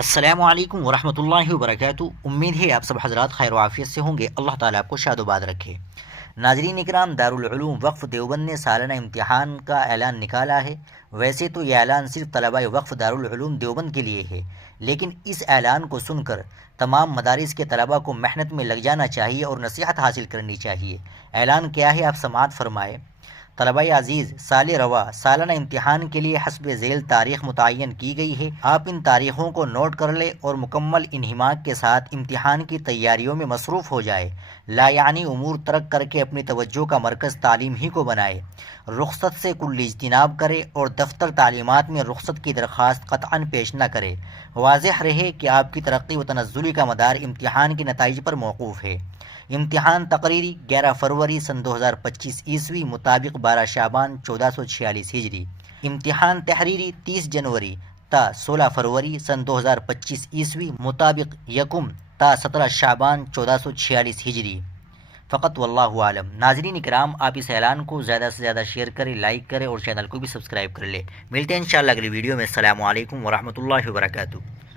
السلام علیکم ورحمۃ اللہ وبرکاتہ۔ امید ہے آپ سب حضرات خیر و عافیت سے ہوں گے۔ اللہ تعالیٰ آپ کو شاد و باد رکھے۔ ناظرین اکرام، دارالعلوم وقف دیوبند نے سالانہ امتحان کا اعلان نکالا ہے۔ ویسے تو یہ اعلان صرف طلباء وقف دارالعلوم دیوبند کے لیے ہے، لیکن اس اعلان کو سن کر تمام مدارس کے طلباء کو محنت میں لگ جانا چاہیے اور نصیحت حاصل کرنی چاہیے۔ اعلان کیا ہے، آپ سماعت فرمائے۔ طلباء عزیز، سال رواں سالانہ امتحان کے لیے حسب ذیل تاریخ متعین کی گئی ہے۔ آپ ان تاریخوں کو نوٹ کر لیں اور مکمل انہماک کے ساتھ امتحان کی تیاریوں میں مصروف ہو جائے۔ لا یعنی امور ترک کر کے اپنی توجہ کا مرکز تعلیم ہی کو بنائے۔ رخصت سے کل اجتناب کرے اور دفتر تعلیمات میں رخصت کی درخواست قطعاً پیش نہ کرے۔ واضح رہے کہ آپ کی ترقی و تنزلی کا مدار امتحان کے نتائج پر موقوف ہے۔ امتحان تقریری 11 فروری سن 2025 عیسوی مطابق 12 شعبان 1446 ہجری۔ امتحان تحریری 30 جنوری تا 16 فروری سن 2025 عیسوی مطابق 1 تا 17 شعبان 1446 ہجری۔ فقط واللہ عالم۔ ناظرین اکرام، آپ اس اعلان کو زیادہ سے زیادہ شیئر کریں، لائک کریں اور چینل کو بھی سبسکرائب کر لیں۔ ملتے ہیں انشاءاللہ اگلی ویڈیو میں۔ السلام علیکم ورحمۃ اللہ وبرکاتہ۔